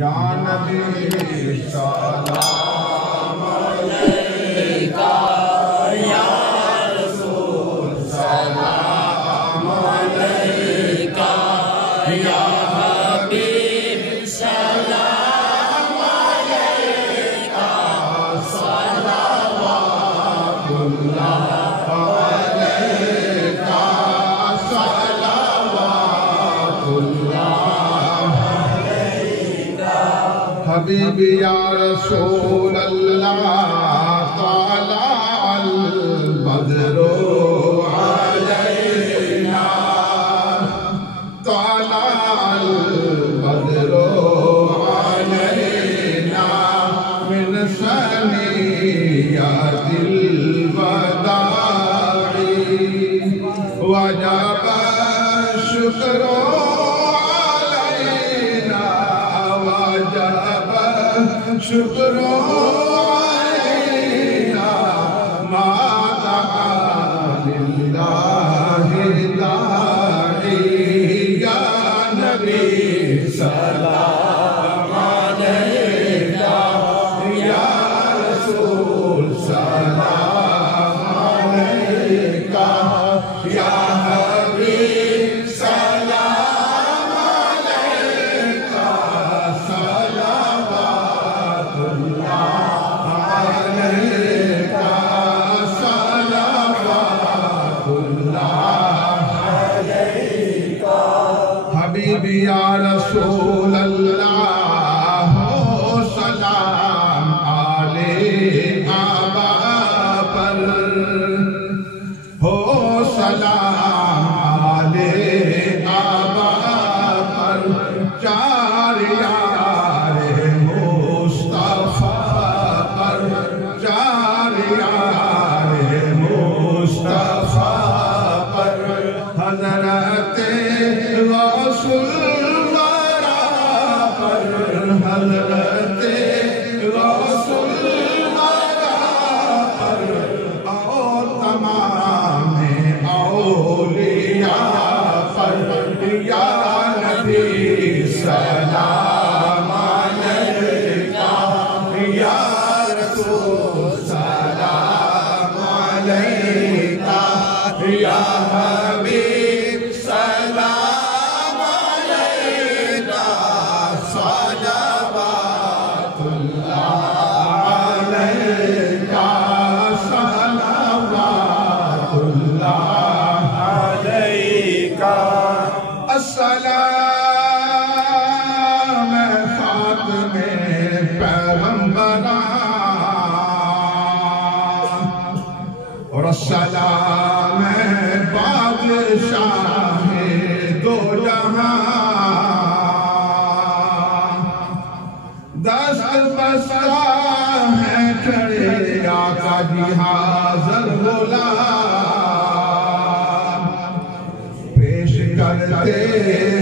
یا نبی سلام علیکہ یا رسول سلام علیکہ یا حبیب سلام علیکہ صلوات اللہ علیکہ صلوات اللہ حبیبی یا رسول اللہ طلع البدر علینا طلع البدر علینا من ثنیات الوداع وجب الشکر شکر علینا ما دعا للہ داعی یا نبی سلام علیکہ یا رسول سلام علیکہ یا حبیب سلام علیکہ صلوات حبیبی یا رسول اللہ ہو سلام آلِ آبا پر ہو سلام آلِ آبا پر چار یار مصطفیٰ پر چار یار مصطفیٰ پر حضرت غوث الورا پر حضرت غوث الورا پر اور تمام اولیاء پر یا نبی سلام علیکہ یا رسول سلام علیکہ یا حبیب سلام علیکہ صلوات اللہ علیکہ صلوات اللہ علیکہ السلام خاتم پیغمبران اور السلام بادشاہ دو جہاں دست بستہ ہے کھڑے آقا جی حاضر غلام پیش کرتے